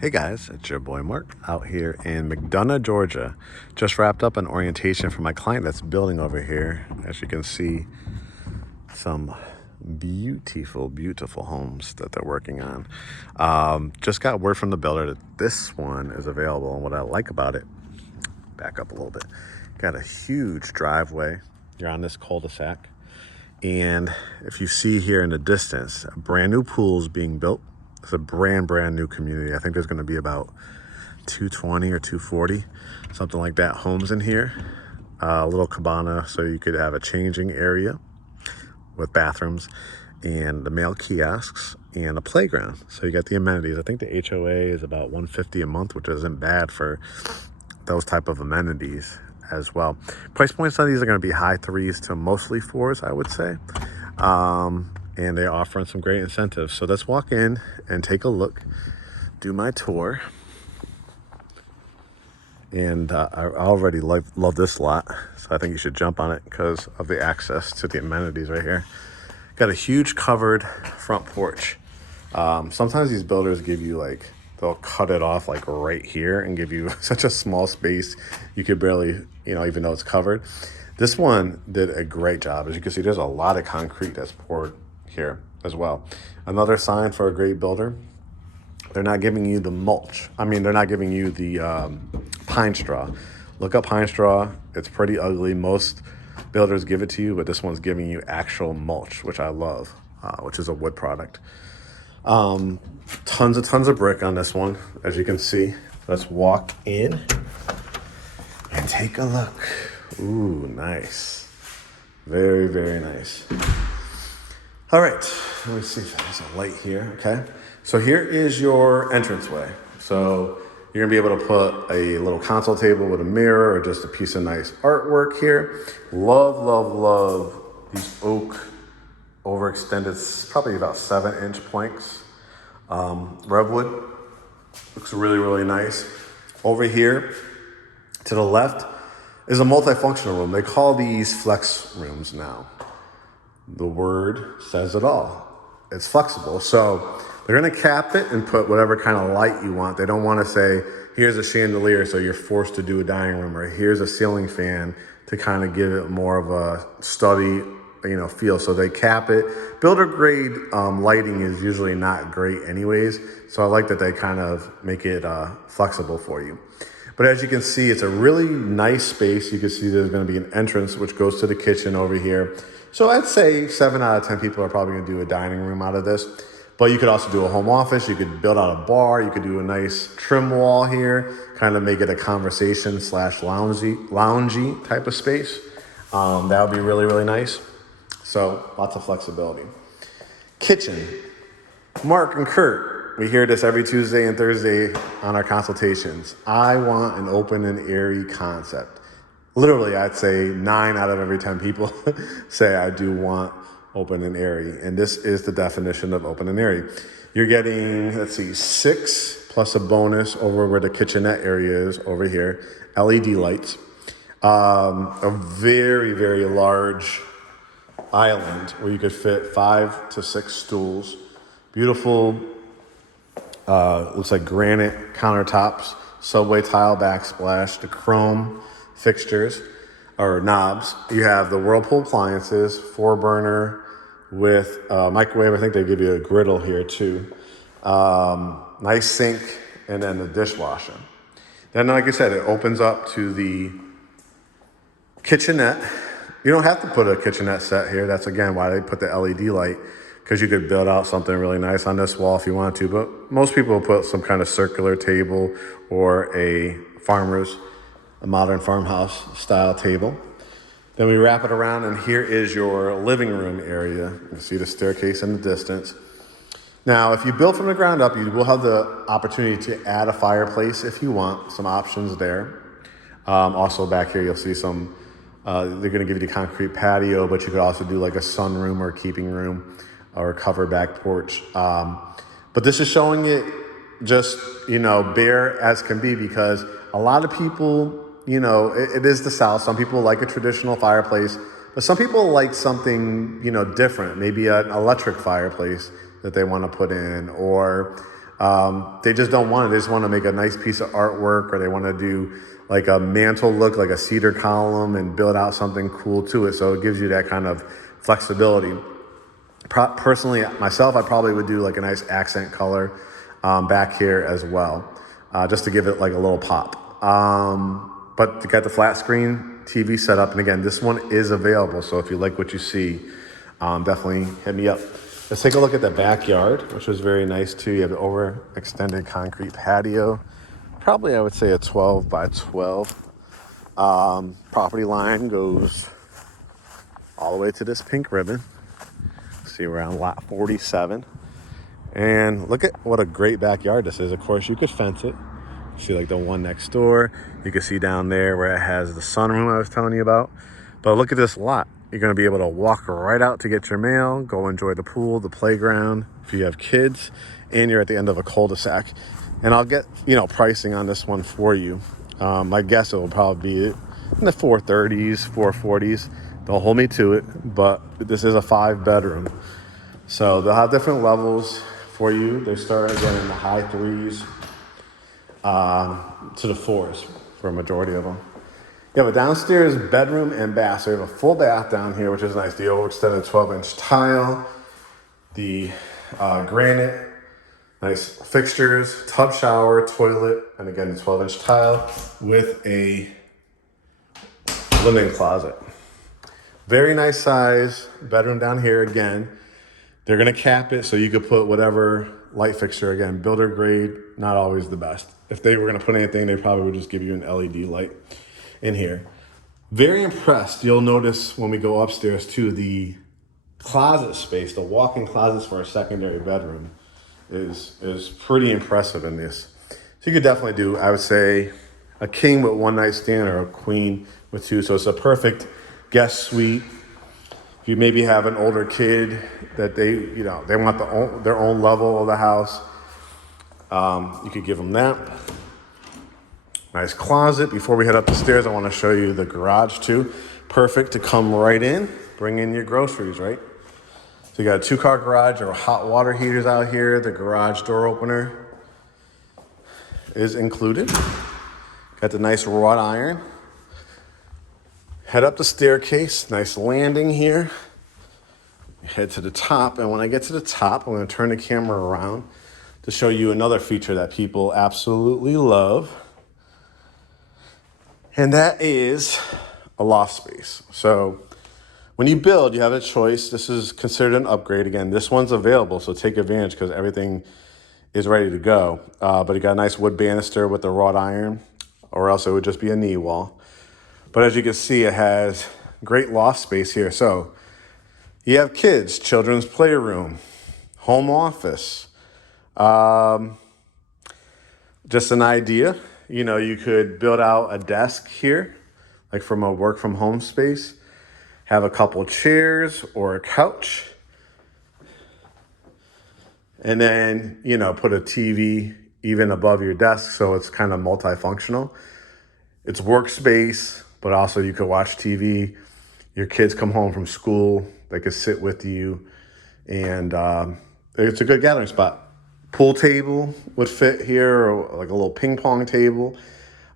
Hey guys, it's your boy Mark out here in McDonough, Georgia. Just wrapped up an orientation for my client that's building over here. As you can see, some beautiful, beautiful homes that they're working on. Just got word from the builder that this one is available, and what I like about it, back up a little bit, got a huge driveway. You're on this cul-de-sac, and if you see here in the distance, a brand new pool is being built. It's a brand new community. I think there's going to be about 220 or 240, something like that, homes in here. A little cabana, so you could have a changing area with bathrooms and the male kiosks and a playground. So you got the amenities. I think the HOA is about $150 a month, which isn't bad for those type of amenities as well. Price points on these are going to be high threes to mostly fours, I would say. And they're offering some great incentives. So let's walk in and take a look, do my tour. And I already love this lot, so I think you should jump on it because of the access to the amenities right here. Got a huge covered front porch. Sometimes these builders give you they'll cut it off like right here and give you such a small space you could barely, even though it's covered. This one did a great job. As you can see, there's a lot of concrete that's poured here as well. Another sign for a great builder: they're not giving you the mulch. They're not giving you the pine straw. Look up pine straw. It's pretty ugly. Most builders give it to you, but this one's giving you actual mulch, which I love, which is a wood product. Tons of brick on this one, as you can see. Let's walk in and take a look. Ooh, nice. Very nice. All right, let me see if there's a light here. Okay, so here is your entranceway. So you're gonna be able to put a little console table with a mirror or just a piece of nice artwork here. Love these oak overextended, probably about 7-inch planks. Redwood looks really nice. Over here to the left is a multifunctional room. They call these flex rooms now. The word says it all. It's flexible. So they're gonna cap it and put whatever kind of light you want. They don't wanna say, here's a chandelier, so you're forced to do a dining room, or here's a ceiling fan to kind of give it more of a study, feel. So they cap it. Builder grade lighting is usually not great anyways. So I like that they kind of make it flexible for you. But as you can see, it's a really nice space. You can see there's gonna be an entrance which goes to the kitchen over here. So I'd say 7 out of 10 people are probably gonna do a dining room out of this. But you could also do a home office. You could build out a bar. You could do a nice trim wall here, kind of make it a conversation / loungy type of space. That would be really nice. So lots of flexibility. Kitchen. Mark and Kurt, we hear this every Tuesday and Thursday on our consultations. I want an open and airy concept. Literally, I'd say 9 out of every 10 people say I do want open and airy. And this is the definition of open and airy. You're getting, 6 plus a bonus over where the kitchenette area is over here. LED lights. A very large island where you could fit 5 to 6 stools. Beautiful, looks like granite countertops, subway tile backsplash, the chrome fixtures or knobs. You have the Whirlpool appliances, 4-burner with microwave. I think they give you a griddle here too. Nice sink, and then the dishwasher. Then, like I said, it opens up to the kitchenette. You don't have to put a kitchenette set here. That's again why they put the LED light, because you could build out something really nice on this wall if you want to. But most people will put some kind of circular table or a modern farmhouse style table. Then we wrap it around, and here is your living room area. You can see the staircase in the distance. Now, if you build from the ground up, you will have the opportunity to add a fireplace if you want. Some options there. Also back here, you'll see some, they're gonna give you the concrete patio, but you could also do like a sunroom or keeping room or a covered back porch. But this is showing it just, bare as can be, because a lot of people, it is the South. Some people like a traditional fireplace, but some people like something, different. Maybe an electric fireplace that they want to put in, or They just don't want it. They just want to make a nice piece of artwork, or they want to do like a mantle look, like a cedar column, and build out something cool to it. So it gives you that kind of flexibility. Personally, myself, I probably would do like a nice accent color back here as well, just to give it like a little pop. But to get the flat screen TV set up, and again, this one is available. So if you like what you see, definitely hit me up. Let's take a look at the backyard, which was very nice too. You have the overextended concrete patio. Probably, I would say, a 12 by 12. Property line goes all the way to this pink ribbon. See, we're on lot 47. And look at what a great backyard this is. Of course, you could fence it. See, like the one next door. You can see down there where it has the sunroom I was telling you about. But look at this lot. You're going to be able to walk right out to get your mail, go enjoy the pool, the playground, if you have kids, and you're at the end of a cul-de-sac. And I'll get, pricing on this one for you. I guess it will probably be in the 430s, 440s. Don't hold me to it, but this is a 5-bedroom. So they'll have different levels for you. They start again in the high 3s to the 4s for a majority of them. You have a downstairs bedroom and bath. So you have a full bath down here, which is nice. The overextended 12-inch tile, the granite, nice fixtures, tub shower, toilet, and again, the 12-inch tile with a linen closet. Very nice size bedroom down here. Again, they're going to cap it so you could put whatever light fixture. Again, builder grade, not always the best. If they were going to put anything, they probably would just give you an LED light in here. Very impressed. You'll notice when we go upstairs to the closet space, the walk-in closets for a secondary bedroom is pretty impressive in this. So you could definitely do, I would say, a king with one nightstand or a queen with two. So it's a perfect guest suite. If you maybe have an older kid that they want their own level of the house, you could give them that. Nice closet. Before we head up the stairs, I want to show you the garage too. Perfect to come right in, bring in your groceries, right? So you got a 2-car garage. There are hot water heaters out here. The garage door opener is included. Got the nice wrought iron. Head up the staircase. Nice landing here. Head to the top. And when I get to the top, I'm going to turn the camera around to show you another feature that people absolutely love. And that is a loft space. So when you build, you have a choice. This is considered an upgrade. Again, this one's available, so take advantage because everything is ready to go. But you got a nice wood banister with the wrought iron, or else it would just be a knee wall. But as you can see, it has great loft space here. So you have kids, children's playroom, home office. Just an idea. You could build out a desk here, like from a work from home space. Have a couple chairs or a couch. And then, put a TV even above your desk so it's kind of multifunctional. It's workspace, but also you could watch TV. Your kids come home from school, they could sit with you. And it's a good gathering spot. Pool table would fit here, or like a little ping pong table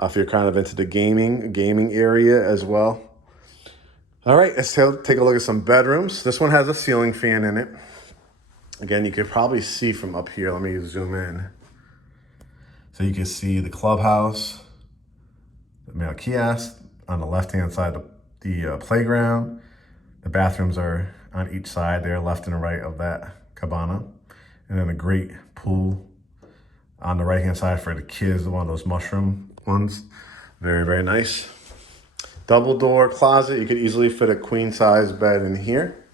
if you're kind of into the gaming area as well. All right, let's take a look at some bedrooms. This one has a ceiling fan in it. Again, you could probably see from up here. Let me zoom in. So you can see the clubhouse, the mail kiosk on the left-hand side of the playground. The bathrooms are on each side there, left and right of that cabana. And then a great pool on the right-hand side for the kids, one of those mushroom ones. Very, very nice. Double door closet. You could easily fit a queen-size bed in here.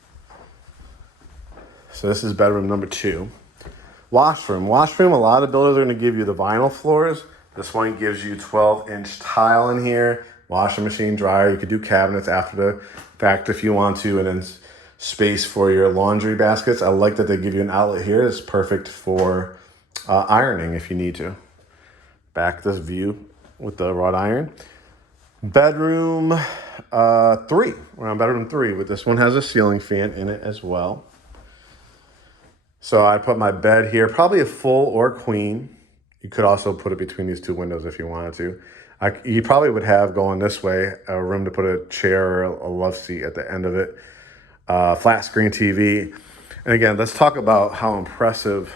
So this is bedroom number 2. Washroom. A lot of builders are going to give you the vinyl floors. This one gives you 12-inch tile in here. Washing machine, dryer. You could do cabinets after the fact if you want to. And then space for your laundry baskets. I like that they give you an outlet here. It's perfect for ironing if you need to. Back this view with the wrought iron. Bedroom 3. We're on bedroom 3, but this one has a ceiling fan in it as well. So I put my bed here, probably a full or queen. You could also put it between these two windows if you wanted to. You probably would have, going this way, a room to put a chair or a love seat at the end of it. Flat screen TV. And again, let's talk about how impressive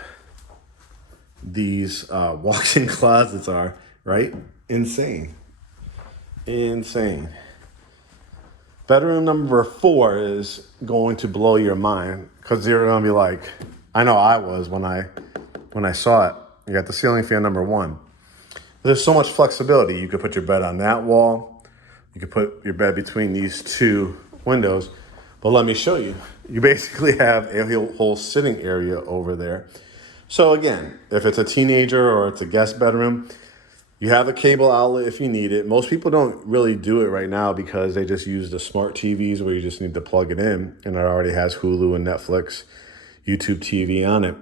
these walk-in closets are, right? Insane. Insane. Bedroom number 4 is going to blow your mind, because you're going to be like, I know I was when I saw it. You got the ceiling fan number 1. There's so much flexibility. You could put your bed on that wall. You could put your bed between these two windows. But let me show you. You basically have a whole sitting area over there. So again, if it's a teenager or it's a guest bedroom, you have a cable outlet if you need it. Most people don't really do it right now because they just use the smart TVs where you just need to plug it in, and it already has Hulu and Netflix, YouTube TV on it.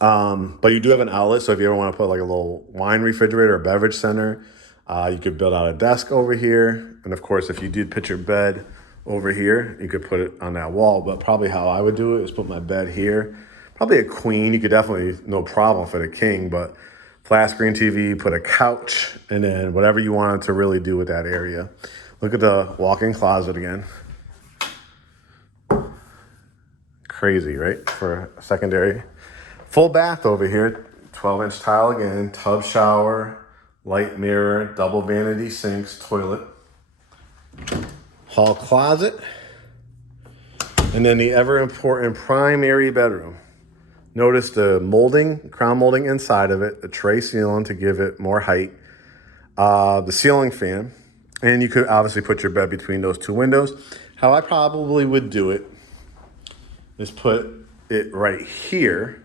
But you do have an outlet, so if you ever want to put like a little wine refrigerator or beverage center, you could build out a desk over here. And of course, if you did put your bed over here, you could put it on that wall. But probably how I would do it is put my bed here. Probably a queen. You could definitely, no problem, fit a king, but flat screen TV, put a couch, and then whatever you wanted to really do with that area. Look at the walk-in closet again. Crazy, right? For a secondary. Full bath over here, 12-inch tile again, tub shower, light mirror, double vanity sinks, toilet. Hall closet. And then the ever important primary bedroom. Notice the molding, crown molding inside of it, the tray ceiling to give it more height, the ceiling fan, and you could obviously put your bed between those two windows. How I probably would do it is put it right here.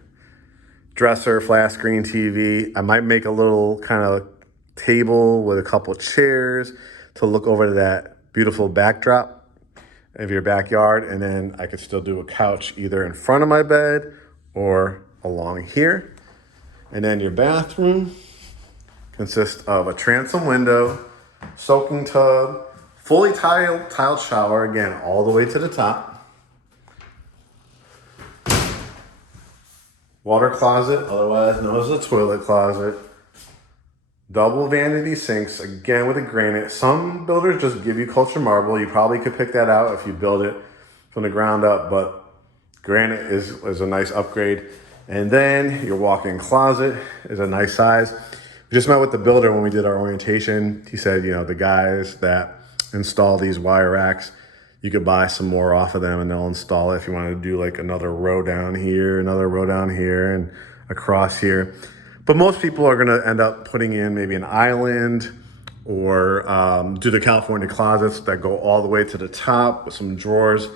Dresser, flat screen TV. I might make a little kind of table with a couple chairs to look over to that beautiful backdrop of your backyard. And then I could still do a couch either in front of my bed or along here. And then your bathroom consists of a transom window, soaking tub, fully tiled shower, again, all the way to the top. Water closet, otherwise known as a toilet closet. Double vanity sinks, again with a granite. Some builders just give you cultured marble. You probably could pick that out if you build it from the ground up, but granite is a nice upgrade. And then your walk-in closet is a nice size. We just met with the builder when we did our orientation. He said, the guys that install these wire racks, you could buy some more off of them and they'll install it if you wanted to do like another row down here, another row down here, and across here. But most people are gonna end up putting in maybe an island or do the California closets that go all the way to the top with some drawers.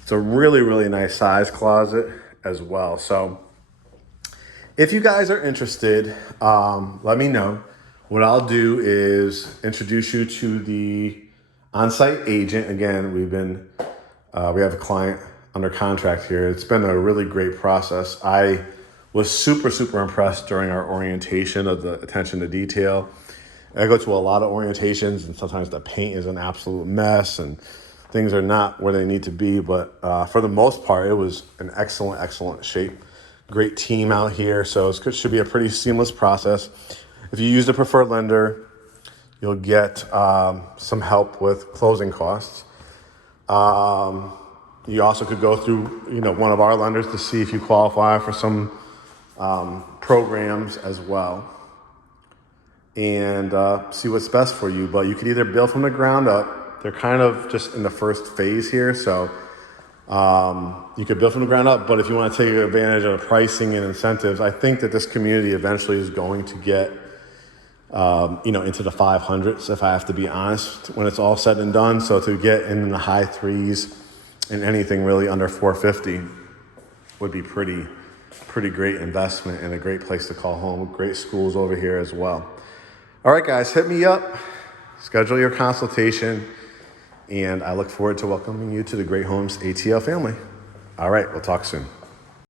It's a really, really nice size closet as well. So if you guys are interested, let me know. What I'll do is introduce you to the on-site agent. Again, we have a client under contract here. It's been a really great process. I was super, super impressed during our orientation of the attention to detail. I go to a lot of orientations and sometimes the paint is an absolute mess and things are not where they need to be. But for the most part, it was an excellent, excellent shape. Great team out here. So it should be a pretty seamless process. If you use the preferred lender, you'll get some help with closing costs. You also could go through, one of our lenders to see if you qualify for some programs as well, and see what's best for you. But you could either build from the ground up. They're kind of just in the first phase here, so you could build from the ground up. But if you want to take advantage of the pricing and incentives, I think that this community eventually is going to get into the 500s, if I have to be honest, when it's all said and done. So to get in the high 3s and anything really under 450 would be pretty great investment and a great place to call home. Great schools over here as well. All right, guys, hit me up, schedule your consultation, and I look forward to welcoming you to the Great Homes ATL family. All right, we'll talk soon.